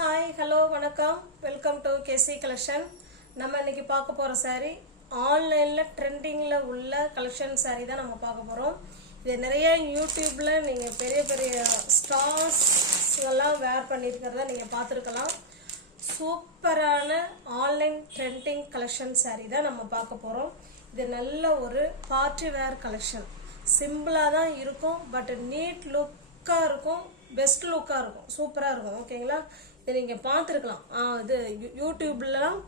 Hi, hello, வணக்கம். Welcome to KC collection. நம்ம இன்னைக்கு பார்க்க போற saree ஆன்லைன்ல ட்ரெண்டிங்ல உள்ள கலெக்ஷன் saree தான் நம்ம பார்க்க போறோம். இது நிறைய யூடியூப்ல நீங்க பெரிய பெரிய ஸ்டார்ஸ் எல்லாம் வேர் பண்ணிருக்கிறத நீங்க பார்த்திருக்கலாம். சூப்பரான ஆன்லைன் ட்ரெண்டிங் கலெக்ஷன் saree தான் நம்ம பார்க்க போறோம். இது நல்ல ஒரு பார்ட்டி வேர் கலெக்ஷன். சிம்பிளா தான் இருக்கும், பட் நீட் லுக்கா இருக்கும், பெஸ்ட் லுக்கா இருக்கும், சூப்பரா இருக்கும். ஓகேங்களா? இதை நீங்க பார்த்துருக்கலாம். இது யூடியூப்லாம்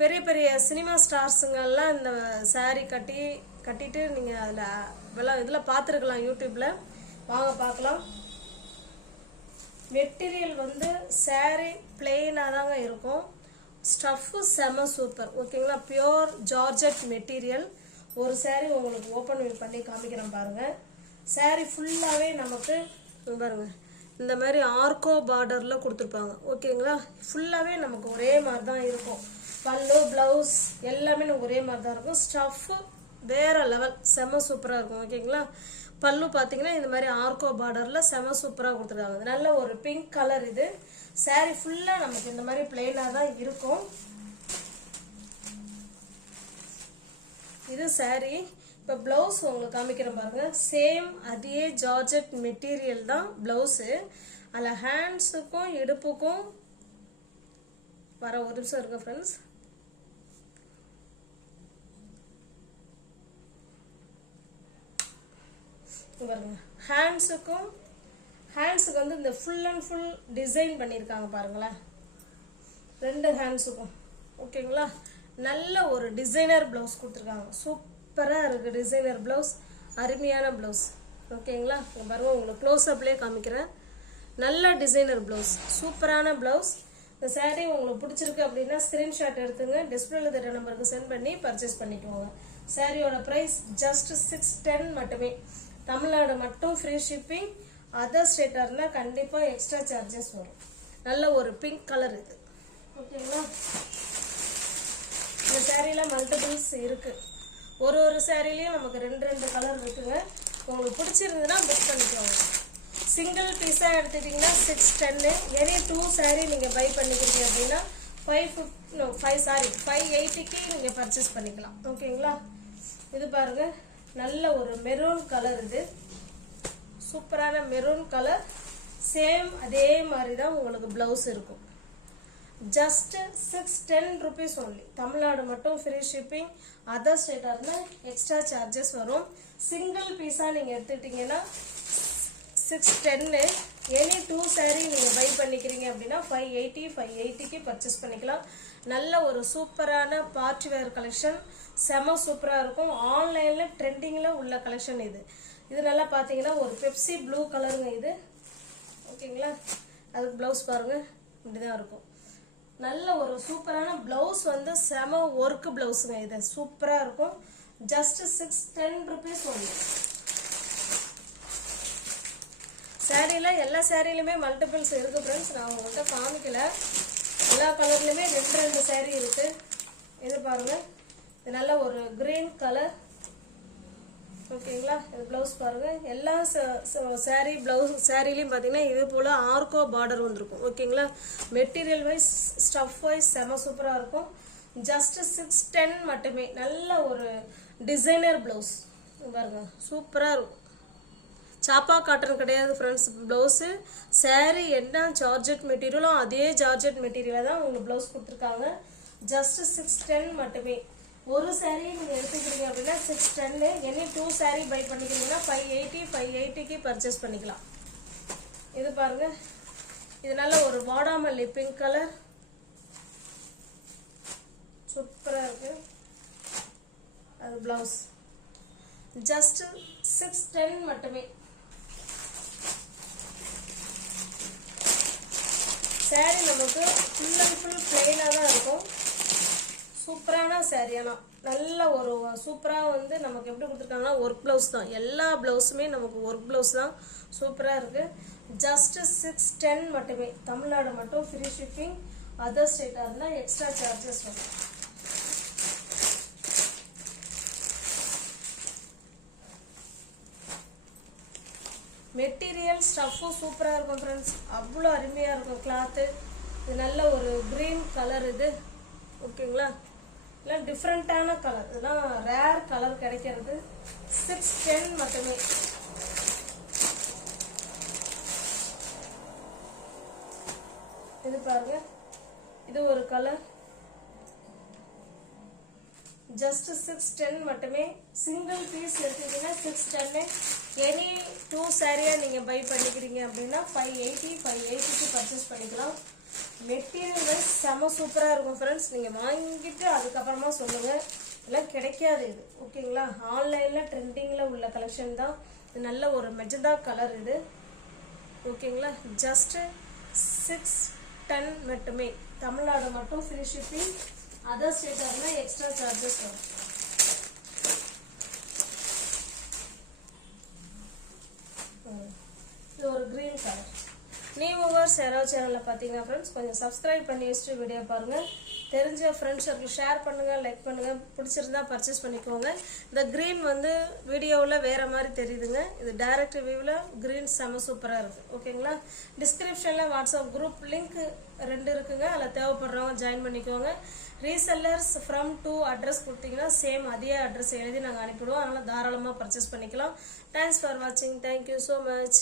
பெரிய பெரிய சினிமா ஸ்டார்ஸுங்கெல்லாம் இந்த saree கட்டிட்டு நீங்க இதில் பார்த்துருக்கலாம் யூடியூப்ல. வாங்க பார்க்கலாம். மெட்டீரியல் வந்து saree பிளெயினாக தாங்க இருக்கும். ஸ்டஃப்பு செம சூப்பர். ஓகேங்களா? Pure georgette material. ஒரு saree உங்களுக்கு ஓப்பன் பண்ணி காமிக்கிறேன் பாருங்க. saree ஃபுல்லாகவே நமக்கு பாருங்க இந்த மாதிரி ஆர்கோ பார்டரில் கொடுத்துருப்பாங்க. ஓகேங்களா? ஃபுல்லாகவே நமக்கு ஒரே மாதிரி தான் இருக்கும். பல்லு ப்ளவுஸ் எல்லாமே நமக்கு ஒரே மாதிரி தான் இருக்கும். ஸ்டஃப்பு வேற லெவல், செம சூப்பராக இருக்கும். ஓகேங்களா? பல்லு பார்த்தீங்கன்னா இந்த மாதிரி ஆர்கோ பார்டரில் செம சூப்பராக கொடுத்துருக்காங்க. நல்ல ஒரு பிங்க் கலர். இது saree ஃபுல்லாக நமக்கு இந்த மாதிரி பிளெயினாக தான் இருக்கும். இது saree. இப்போ ப்ளவுஸ் உங்களுக்கு காமிக்கிறேன் பாருங்க. சேம் அதே ஜார்ஜெட் மெட்டீரியல் தான் ப்ளவுஸு. அதில் ஹேண்ட்ஸுக்கும் இடுப்புக்கும் வர ஒரு நிமிஷம் இருக்கு ஃப்ரெண்ட்ஸ். பாருங்க ஹேண்ட்ஸுக்கு வந்து இந்த ஃபுல் அண்ட் ஃபுல் டிசைன் பண்ணியிருக்காங்க பாருங்களேன், ரெண்டு ஹேண்ட்ஸுக்கும். ஓகேங்களா? நல்ல ஒரு டிசைனர் ப்ளவுஸ் கொடுத்துருக்காங்க. சூப்பராக இருக்குது டிசைனர் ப்ளவுஸ், அருமையான ப்ளவுஸ். ஓகேங்களா? பாருங்க, உங்களுக்கு க்ளோஸ்அப்லேயே காமிக்கிறேன். நல்ல டிசைனர் ப்ளவுஸ், சூப்பரான ப்ளவுஸ். இந்த saree உங்களுக்கு பிடிச்சிருக்கு அப்படின்னா ஸ்க்ரீன்ஷாட் எடுத்துங்க, டிஸ்பிளேல தெரிய நம்பருக்கு சென்ட் பண்ணி பர்ச்சேஸ் பண்ணிக்கோங்க. சாரியோட ப்ரைஸ் ஜஸ்ட் 610 மட்டுமே. தமிழ்நாடு மட்டும் ஃப்ரீ ஷிப்பிங். அதர் ஸ்டேட்டாக இருந்தால் கண்டிப்பாக எக்ஸ்ட்ரா சார்ஜஸ் வரும். நல்ல ஒரு பிங்க் கலர் இது. ஓகேங்களா? இந்த சாரியில மல்டிபிள்ஸ் இருக்கு. ஒரு சாரிலையும் நமக்கு ரெண்டு கலர் இருக்குங்க. உங்களுக்கு பிடிச்சிருந்ததுன்னா புக் பண்ணிக்கோங்க. சிங்கிள் பீஸாக எடுத்துட்டிங்கன்னா 610. எனி 2 saree நீங்கள் பை பண்ணிக்கிறீங்க அப்படின்னா 580க்கு நீங்கள் பர்ச்சேஸ் பண்ணிக்கலாம். ஓகேங்களா? இது பாருங்க, நல்ல ஒரு மெரூன் கலர். இது சூப்பரான மெரூன் கலர். சேம் அதே மாதிரி தான் உங்களுக்கு ப்ளவுஸ் இருக்கும். Just 610 rupees only. தமிழ்நாடு மட்டும் ஃப்ரீ ஷிப்பிங். அதர் ஸ்டேட்டாக இருந்தால் எக்ஸ்ட்ரா சார்ஜஸ் வரும். சிங்கிள் பீஸாக நீங்கள் எடுத்துக்கிட்டிங்கன்னா 610. எனி 2 saree நீங்கள் பை பண்ணிக்கிறீங்க அப்படின்னா 580க்கு பர்ச்சேஸ் பண்ணிக்கலாம். நல்ல ஒரு சூப்பரான பார்ட்டி வேர் கலெக்ஷன், செம சூப்பராக இருக்கும். ஆன்லைனில் ட்ரெண்டிங்கில் உள்ள கலெக்ஷன் இது. இது நல்லா பார்த்தீங்கன்னா ஒரு பெப்சி ப்ளூ கலருங்க இது. ஓகேங்களா? அதுக்கு ப்ளவுஸ் பாருங்கள், இப்படி தான் இருக்கும். நல்ல ஒரு சூப்பரான ப்ளவுஸ் வந்து செம ஒர்க் ப்ளவுஸுங்க. இது சூப்பராக இருக்கும். Just 610 rupees only. சாரியில் எல்லா சாரிலையுமே மல்டிபிள்ஸ் இருக்குது ஃப்ரெண்ட்ஸ். நான் உங்கள்கிட்ட காமிக்கல. எல்லா கலர்லையுமே ரெண்டு saree இருக்குது. இது பாருங்கள், இது நல்ல ஒரு கிரீன் கலர். ஓகேங்களா? இது ப்ளவுஸ் பாருங்கள். எல்லா சாரிலையும் பார்த்தீங்கன்னா இது போல் ஆர்கோ பார்டர் வந்துருக்கும். ஓகேங்களா? மெட்டீரியல் வைஸ் ஸ்டஃப் வைஸ் செம சூப்பராக இருக்கும். ஜஸ்ட் 610 மட்டுமே. நல்ல ஒரு டிசைனர் ப்ளவுஸ் பாருங்க, சூப்பராக இருக்கும். சாப்பா காட்டன் கிடையாது ஃப்ரெண்ட்ஸ் ப்ளவுஸு. saree என்ன ஜார்ஜெட் மெட்டீரியலோ அதே ஜார்ஜெட் மெட்டீரியலை தான் உங்களுக்கு ப்ளவுஸ் கொடுத்துருக்காங்க. ஜஸ்ட் 610 மட்டுமே. ஒரு saree நீங்கள் எடுத்துக்கிறீங்க அப்படின்னா 610. எனி 2 saree பை பண்ணிக்கிறீங்கன்னா 580க்கு பர்ச்சேஸ் பண்ணிக்கலாம். இது பாருங்க, இது நல்ல ஒரு வாடாமல்லி பிங்க் கலர், சூப்பராக இருக்கு. அது பிளவுஸ். ஜஸ்ட் 610 மட்டுமே. saree நமக்கு ஃபுல் அண்ட் ஃபுல் பிளெயினாக தான் இருக்கும். சூப்பரான saree. ஆனால் நல்ல ஒரு சூப்பராக வந்து நமக்கு எப்படி கொடுத்துருக்காங்கன்னா ஒர்க் ப்ளவுஸ் தான். எல்லா ப்ளவுஸுமே நமக்கு ஒர்க் ப்ளவுஸ் தான். சூப்பராக இருக்குது. ஜஸ்ட் 610 மட்டுமே. தமிழ்நாடு மட்டும் ஃப்ரீ ஷிப்பிங். அதர் ஸ்டேட்டாக இருந்தால் எக்ஸ்ட்ரா சார்ஜஸ் வரும். மெட்டீரியல் ஸ்டஃப்பும் சூப்பராக இருக்கும் ஃப்ரெண்ட்ஸ். அவ்வளோ அருமையாக இருக்கும் கிளாத்து. இது நல்ல ஒரு க்ரீன் கலர் இது. ஓகேங்களா, இதெல்லாம் டிஃப்ரெண்ட்டான கலர். இதெல்லாம் ரேர் கலர் கிடைக்கிறது. 610 மட்டுமே. இது பாருங்க, இது ஒரு கலர். ஜஸ்ட் 610 மட்டுமே. சிங்கிள் பீஸ் எடுத்தீங்கன்னா 610. எனி 2 சாரியா நீங்க பை பண்ணிக்கிறீங்க அப்படின்னா 580க்கு பர்ச்சேஸ் பண்ணிக்கலாம். மெட்டீரியல் வைஸ் செம சூப்பரா இருக்கும் ஃப்ரெண்ட்ஸ். நீங்க வாங்கிட்டு அதுக்கப்புறமா சொல்லுங்க, இதெல்லாம் கிடைக்காது இது. ஓகேங்களா, ஆன்லைன்ல ட்ரெண்டிங்ல உள்ள கலெக்ஷன் தான் இது. நல்ல ஒரு மெஜந்தா கலர் இது. ஓகேங்களா, ஜஸ்ட் 610 மட்டுமே. தமிழ்நாடு மட்டும் ஃப்ரீ ஷிப்பிங். அதர் ஸ்டேட்டாக எக்ஸ்ட்ரா சார்ஜஸ் வரும். இது ஒரு கிரீன் கலர். நியூ வியூவர்ஸ் யாராவது சேனலில் பார்த்தீங்கன்னா ஃப்ரெண்ட்ஸ் கொஞ்சம் சப்ஸ்கிரைப் பண்ணி வச்சுட்டு வீடியோ பாருங்கள். தெரிஞ்ச ஃப்ரெண்ட்ஸ் சர்க்கிள் ஷேர் பண்ணுங்கள், லைக் பண்ணுங்கள். பிடிச்சிருந்தா பர்ச்சேஸ் பண்ணிக்கோங்க. இந்த க்ரீன் வந்து வீடியோவில் வேறு மாதிரி தெரியுதுங்க. இது டைரக்ட் வியூவில் க்ரீன் செம சூப்பராக இருக்குது. ஓகேங்களா, டிஸ்கிரிப்ஷனில் வாட்ஸ்அப் குரூப் லிங்க் 2 இருக்குங்க. அதில் தேவைப்படுறவங்க ஜாயின் பண்ணிக்கோங்க. ரீசெல்லர்ஸ் ஃப்ரம் 2 அட்ரஸ் கொடுத்தீங்கன்னா சேம் அதே அட்ரஸ் எழுதி நாங்கள் அனுப்பிடுவோம். அதனால் தாராளமாக பர்ச்சேஸ் பண்ணிக்கலாம். தேங்க்ஸ் ஃபார் வாட்சிங். Thank you so much.